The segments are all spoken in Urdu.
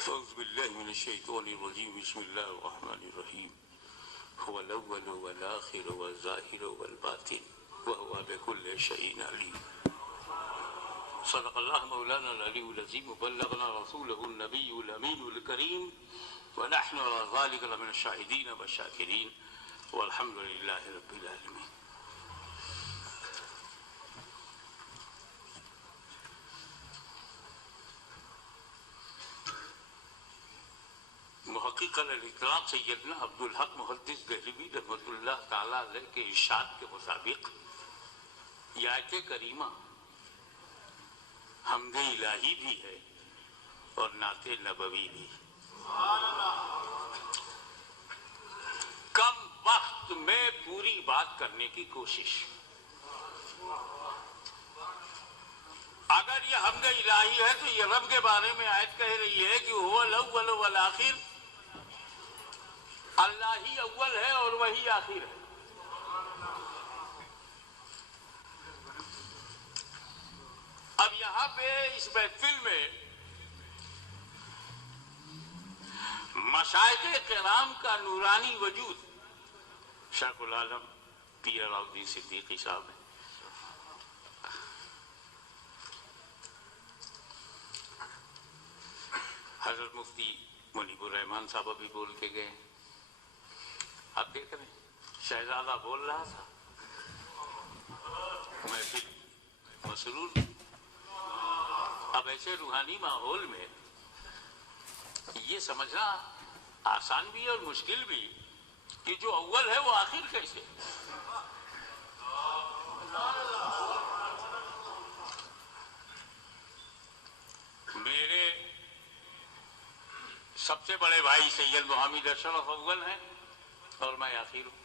أعوذ بالله من الشيطان الرجيم بسم الله الرحمن الرحيم هو الأول والآخر والظاهر والباطن وهو بكل شيء عليم صدق الله مولانا العلي العظيم وبلغنا رسوله النبي الأمين الكريم ونحن على ذلك لمن الشاهدين والشاكرين والحمد لله رب العالمين. محقق الاطلاق سیدنا عبدالحق محدث دہلوی رحمۃ اللہ تعالی علیہ کے ارشاد کے مطابق یہ آیت کریمہ حمد الہی بھی ہے اور نعت نبوی بھی. کم وقت میں پوری بات کرنے کی کوشش. اگر یہ حمد الہی ہے تو یہ رب کے بارے میں آیت کہہ رہی ہے کہ هو الاول والآخر، اللہ ہی اول ہے اور وہی آخر ہے. اب یہاں پہ اس محفل میں مشائخ کرام کا نورانی وجود شیخ العالم پیر علاؤ الدین صدیقی صاحب ہیں. حضرت مفتی منیب الرحمان صاحب ابھی بول کے گئے. آپ دیکھ رہے ہیں شہزادہ بول رہا تھا میں پھر مسرور. اب ایسے روحانی ماحول میں یہ سمجھنا آسان بھی اور مشکل بھی کہ جو اول ہے وہ آخر کیسے. میرے سب سے بڑے بھائی سید محمد اشرف اول ہیں اور میں آخر ہوں.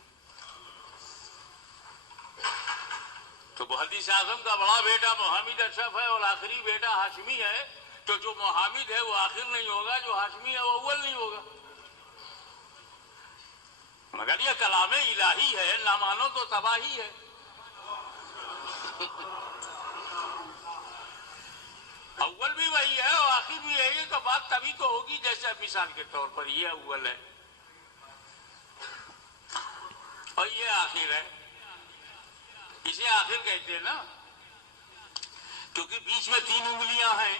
تو محدث اعظم کا بڑا بیٹا محمد اشرف ہے اور آخری بیٹا ہاشمی ہے. تو جو محمد ہے وہ آخر نہیں ہوگا، جو ہاشمی ہے وہ اول نہیں ہوگا. مگر یہ کلام الہی ہے، نہ مانو تو تباہی ہے. اول بھی وہی ہے اور آخر بھی ہے. یہ تو بات تبھی تو ہوگی جیسے مثال کے طور پر یہ اول ہے اور یہ آخر ہے. اسے آخر کہتے ہیں نا کیونکہ بیچ میں 3 انگلیاں ہیں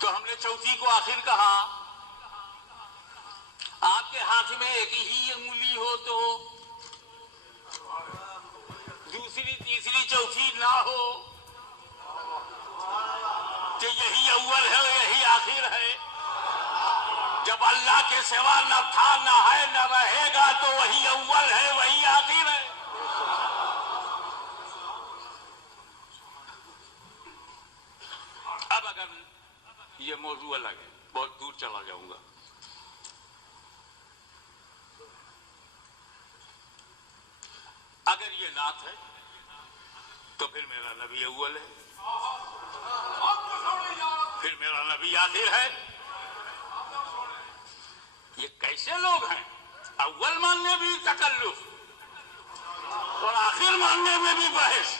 تو ہم نے چوتھی کو آخر کہا. آپ کے ہاتھ میں ایک ہی انگلی ہو تو دوسری تیسری چوتھی نہ ہو کہ یہی اول ہے اور یہی آخر ہے. جب اللہ کے سوا نہ تھا نہ ہے نہ رہے گا تو وہی اول ہے وہی آخر ہے. اب اگر یہ موضوع الگ ہے، بہت دور چلا جاؤں گا. اگر یہ نعت ہے تو پھر میرا نبی اول ہے، پھر میرا نبی آخر ہے. یہ کیسے لوگ ہیں؟ اول ماننے بھی تکلف اور آخر ماننے میں بھی بحث.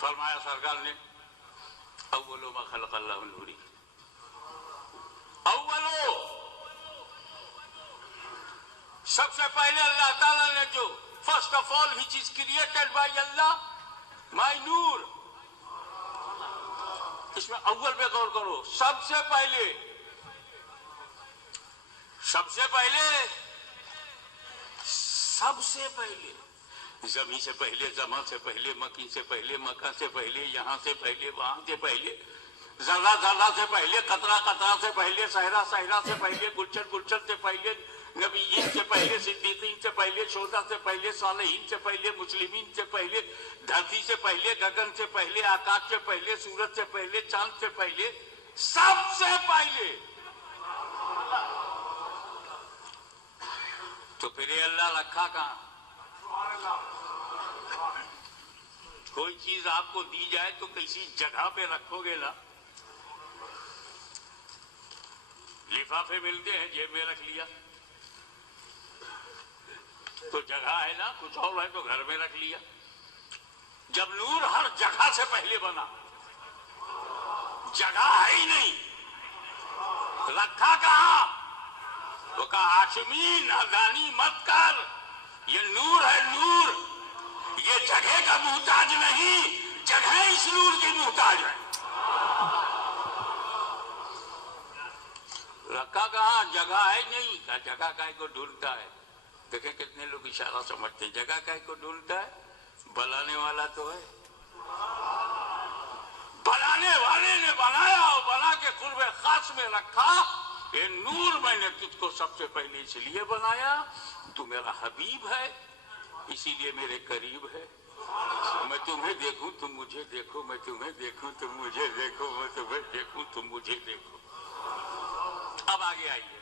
فرمایا سرکار نے اولو ما خلق اللہ نوری. اولو سب سے پہلے اللہ تعالیٰ نے جو first of all which is created by Allah my نور. اس میں اول پہ غور کرو. سب سے پہلے زمین سے پہلے، زمان سے پہلے، مکی سے پہلے، مکہ سے پہلے، یہاں سے پہلے، وہاں سے پہلے، ذرہ ذرہ سے پہلے، قطرہ قطرہ سے پہلے، صحرا صحرا سے پہلے، گلشن گلشن سے پہلے، نبیین سے پہلے، صدیقین سے پہلے، شہداء سے پہلے، صالحین سے پہلے، مسلمین سے پہلے، دھرتی سے پہلے، گگن سے پہلے، آکاش سے پہلے، سورج سے پہلے، چاند سے پہلے، سب سے پہلے. تو پھر یہ اللہ رکھا کہاں؟ کوئی چیز آپ کو دی جائے تو کسی جگہ پہ رکھو گے نا. لفافے ملتے ہیں، جیب میں رکھ لیا. تو جگہ ہے نا، کچھ اور ہے تو گھر میں رکھ لیا. جب نور ہر جگہ سے پہلے بنا، جگہ ہے ہی نہیں، رکھا کہاں؟ وہ کہا ہاشمی نادانی مت کر، یہ نور ہے نور، یہ جگہ کا محتاج نہیں، جگہ اس نور کی محتاج ہے. رکھا کہاں؟ جگہ ہے نہیں. کہا جگہ کائے کو ڈھونڈتا ہے. دیکھیں کتنے لوگ اشارہ سمجھتے ہیں، جگہ کائے کو ڈھونڈتا ہے، بنانے والا تو ہے. بنانے والے نے بنایا اور بنا کے قرب خاص میں رکھا. یہ نور میں نے تجھ کو سب سے پہلے اس لیے بنایا، تو میرا حبیب ہے، اسی لیے میرے قریب ہے. میں تمہیں دیکھوں تم مجھے دیکھو، میں تمہیں دیکھوں تم مجھے دیکھو، میں تمہیں دیکھوں تم مجھے دیکھو. اب آگے آئیے،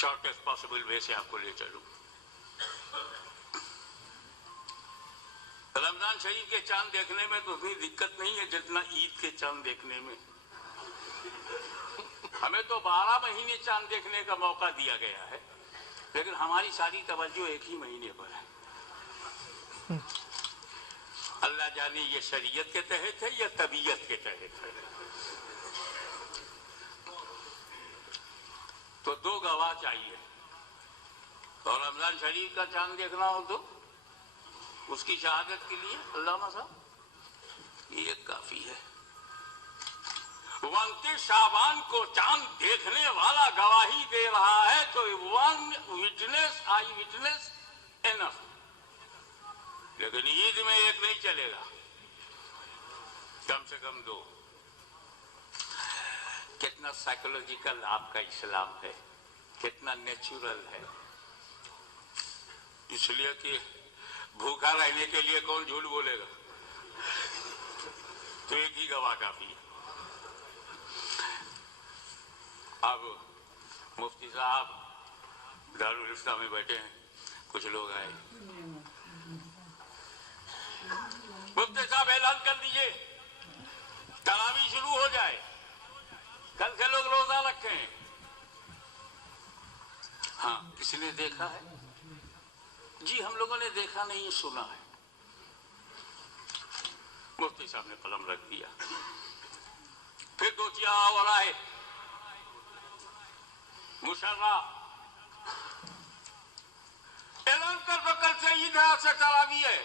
شارٹیسٹ پاسبل وے سے آپ کو لے چلوں. رمضان شریف کے چاند دیکھنے میں تو اتنی دقت نہیں ہے جتنا عید کے چاند دیکھنے میں. ہمیں تو 12 مہینے چاند دیکھنے کا موقع دیا گیا ہے، لیکن ہماری ساری توجہ ایک ہی مہینے پر ہے. اللہ جانے یہ شریعت کے تحت ہے یا طبیعت کے تحت ہے. تو 2 گواہ چاہیے، اور رمضان شریف کا چاند دیکھنا ہو تو اس کی شہادت کے لیے علامہ صاحب یہ کافی ہے. 29 شعبان کو چاند دیکھنے والا گواہی دے رہا ہے تو 1 وٹنس آئی وٹنس انف. لیکن عید میں 1 نہیں چلے گا، کم سے کم 2. کتنا سائیکولوجیکل آپ کا اسلام ہے، کتنا نیچرل ہے. اس لیے کہ بھوکا رہنے کے لیے کون جھوٹ بولے گا، تو 1 ہی گواہ کافی ہے. اب مفتی صاحب دارالفتہ میں بیٹھے ہیں، کچھ لوگ آئے. مفتی صاحب اعلان کر دیجئے تراویح شروع ہو جائے، کل سے لوگ روزہ رکھیں. ہاں کسی نے دیکھا ہے؟ جی ہم لوگوں نے دیکھا نہیں، سنا ہے. مفتی صاحب نے قلم رکھ دیا. پھر 2 اور آئے. مشرہ اعلان کر دو کل سے عید ہے، آج سے تراویح ہے.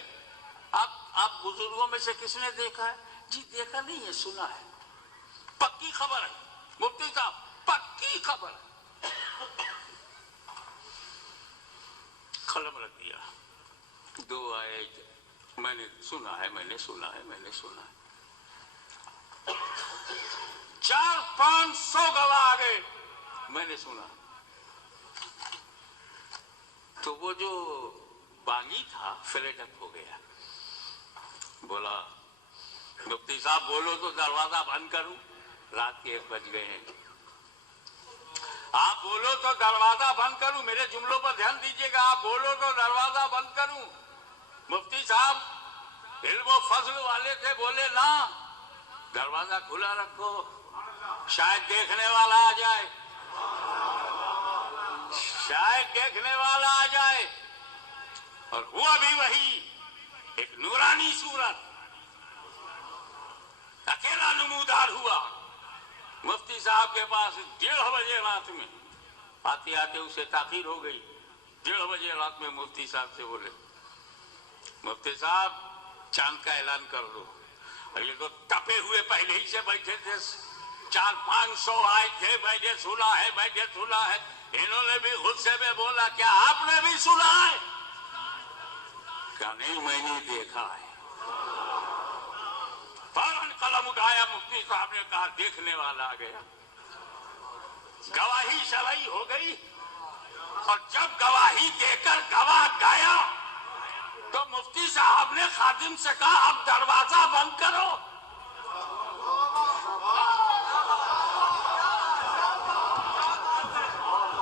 آپ بزرگوں میں سے کس نے دیکھا ہے؟ جی دیکھا نہیں ہے، سنا ہے. پکی خبر ہے مفتی صاحب، پکی خبر ہے. قلم رکھ دیا. 2 آئے، میں نے سنا ہے، میں نے سنا ہے، میں نے سنا ہے. 400-500 گواہ آ گئے، میں نے سنا. تو وہ جو بانگی تھا فلیٹ اپ ہو گیا. بولا مفتی صاحب بولو تو دروازہ بند کروں. رات کے 1 بج گئے ہیں، آپ بولو تو دروازہ بند کروں. میرے جملوں پر دھیان دیجیے گا، آپ بولو تو دروازہ بند کروں. مفتی صاحب علم و فضل والے تھے، بولے نا دروازہ کھلا رکھو، شاید دیکھنے والا آ جائے، شاید دیکھنے والا آ جائے. اور ہوا بھی وہی. ایک نورانی صورت اکیلا نمودار ہوا مفتی صاحب کے پاس 1:30 بجے رات میں. آتے آتے اسے تاخیر ہو گئی. 1:30 بجے رات میں مفتی صاحب سے بولے مفتی صاحب چاند کا اعلان کر دو. اور یہ تو تپے ہوئے پہلے ہی سے بیٹھے تھے، 400-500 آئے تھے. میں نے سنا ہے، میں نے سنا ہے. انہوں نے بھی غصے میں بولا کیا آپ نے بھی سنا ہے؟ کہا نہیں میں نے دیکھا ہے. فوراً قلم اٹھایا. مفتی صاحب نے کہا دیکھنے والا آ گیا. گواہی شرعی ہو گئی. اور جب گواہی دے کر گواہ گیا تو مفتی صاحب نے خادم سے کہا اب دروازہ بند کرو.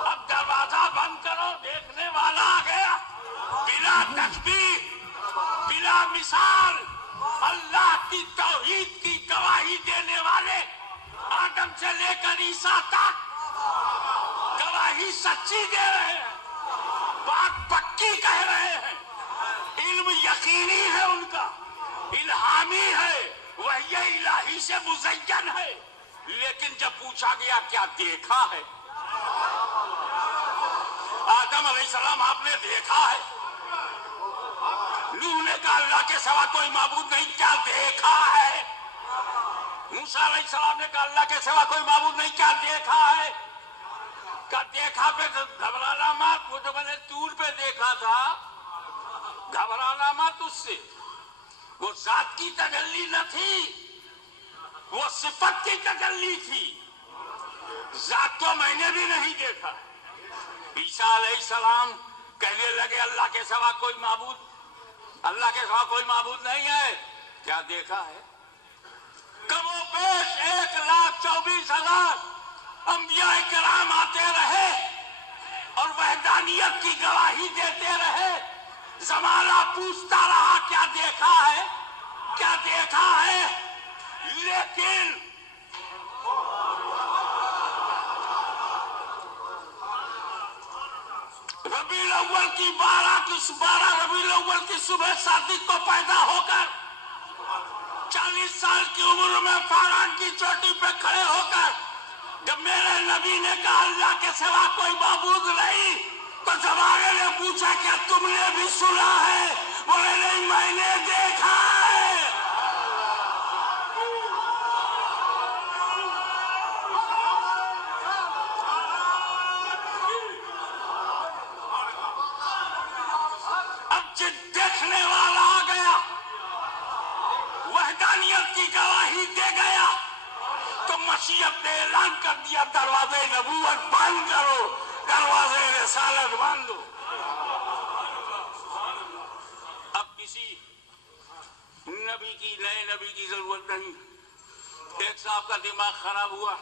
اب دروازہ بند کرو. دیکھنے والا آ گیا، بلا تشبیہ، بلا مثال، اللہ کی توحید کی گواہی دینے والے آدم سے لے کر عیسیٰ تک گواہی سچی دے رہے ہیں، بات پکی حقی کہہ رہے ہیں، علم یقینی ہے ان کا، الہامی ہے، وحی الہی سے مزین ہے، لیکن جب پوچھا گیا کیا دیکھا ہے؟ آدم علیہ السلام آپ نے دیکھا ہے؟ نوح نے کہا اللہ کے سوا کوئی معبود نہیں، کیا دیکھا ہے؟ موسیٰ علیہ السلام نے کہا اللہ کے سوا کوئی معبود نہیں، کیا دیکھا ہے؟ کیا دیکھا پہ گھبرانا مت، وہ جو میں نے طور پہ دیکھا تھا، گھبرانا مت اس سے، وہ ذات کی تجلی نہ تھی، وہ صفت کی تجلی تھی، ذات کو میں نے بھی نہیں دیکھا۔ عیسیٰ علیہ السلام کہنے لگے اللہ کے سوا کوئی معبود، اللہ کے سوا کوئی معبود نہیں ہے، کیا دیکھا ہے؟ کم و بیش 1,24,000 انبیاء کرام آتے رہے اور وحدانیت کی گواہی دیتے رہے، زمانہ پوچھتا رہا کیا دیکھا ہے، کیا دیکھا ہے، لیکن ربیع الاول کی 12 ربیع الاول کی صبح صادق کو پیدا ہو کر 40 سال کی عمر میں فاران کی چوٹی پہ کھڑے ہو کر جب میرے نبی نے کہا اللہ کے سوا کوئی معبود نہیں، تو زمانے نے پوچھا کیا تم نے بھی سنا ہے؟ بولے نہیں، میں نے دیکھا ہے۔ اب جب دیکھنے والا آ گیا، وحدانیت کی گواہی دے گیا، تو مشیت نے اعلان کر دیا دروازے نبوت بند کرو، دروازے رسالت بند دو۔ اب کسی نئے نبی کی ضرورت نہیں۔ ایک صاحب کا دماغ خراب ہوا،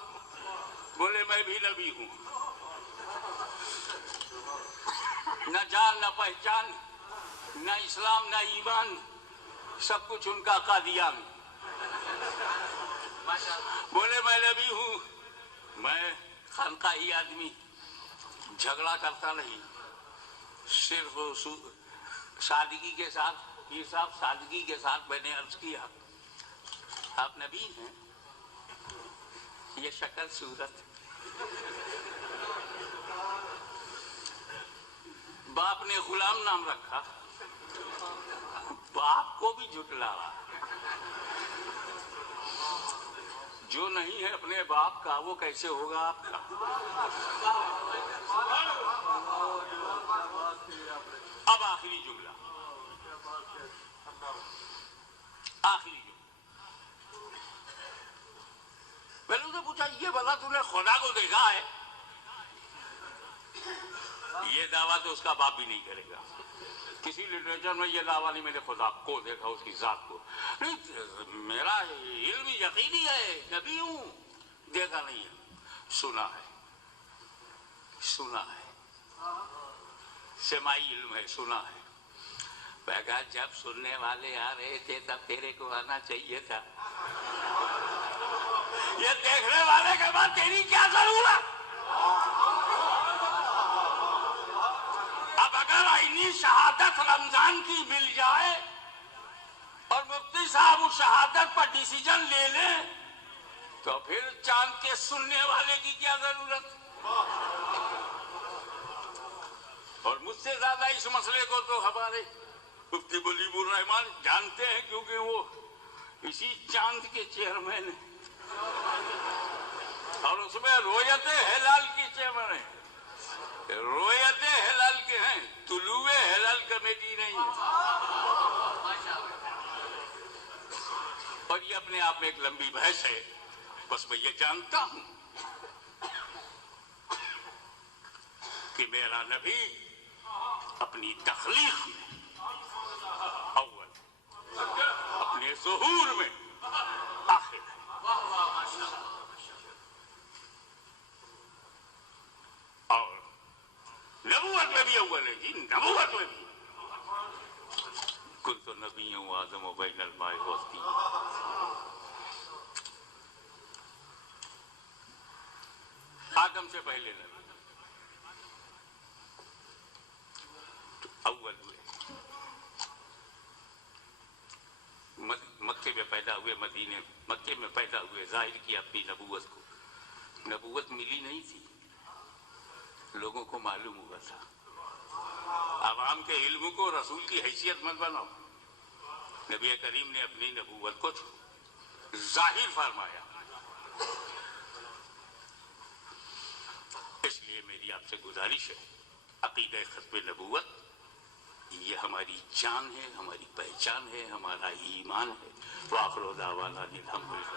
بولے میں بھی نبی ہوں، نہ جان نہ پہچان، نہ اسلام نہ ایمان، سب کچھ ان کا قادیان۔ بولے میں نبی ہوں، میں خانقاہی آدمی، جھگڑا کرتا نہیں، صرف سادگی کے ساتھ، یہ صاحب سادگی کے ساتھ میں نے عرض کیا آپ نبی ہیں؟ یہ شکل صورت، باپ نے غلام نام رکھا، باپ کو بھی جھٹلایا، جو نہیں ہے اپنے باپ کا وہ کیسے ہوگا آپ کا؟ اب آخری جملہ، آخری جملہ، میں نے اسے پوچھا یہ بتا تو نے خدا کو دیکھا ہے؟ یہ دعویٰ تو اس کا باپ بھی نہیں کرے گا، کسی لٹریچر میں یہ دعویٰ نہیں میں نے خدا کو دیکھا، اس کی ذات کو نہیں، میرا علم یقینی ہے، نبی ہوں، دیکھا نہیں ہے، سنا ہے، سنا ہے، سماعی علم ہے، سنا ہے۔ میں کہا جب سننے والے آ رہے تھے تب تیرے کو آنا چاہیے تھا، یہ دیکھنے والے کے بعد تیری کیا ضرورت؟ اب اگر آئینی شہادت رمضان کی مل جائے اور مفتی صاحب اس شہادت پر ڈیسیجن لے لیں تو پھر چاند کے سننے والے کی کیا ضرورت؟ اور مجھ سے زیادہ اس مسئلے کو تو ہمارے مفتی مجیب الرحمان جانتے ہیں، کیونکہ وہ اسی چاند کے چیئرمین ہیں اور اس میں رویت ہلال کی چیئرمین ہے، رویت ہلال کے ہیں، طلوع ہلال کمیٹی نہیں ہے۔ اور یہ اپنے آپ میں ایک لمبی بحث ہے، بس میں یہ جانتا ہوں کہ میرا نبی اپنی تخلیق میں اول، اپنے ظہور میں آخر ہے۔ اور نبوت میں بھی اول ہے جی، نبوت میں بھی کنت نبی و آدم و بین الماء والطین۔ آدم سے پہلے نبی، ہوئے مدینے مکے میں پیدا ہوئے، ظاہر کی اپنی نبوت کو. نبوت ملی نہیں تھی، لوگوں کو معلوم ہوا تھا. عوام کے علم کو رسول کی حیثیت مت بناؤ. نبی کریم نے اپنی نبوت کو ظاہر فرمایا. اس لیے میری آپ سے گزارش ہے، عقیدہ ختم نبوت یہ ہماری جان ہے، ہماری پہچان ہے، ہمارا ایمان ہے. وآخر دعوانا الحمدللہ.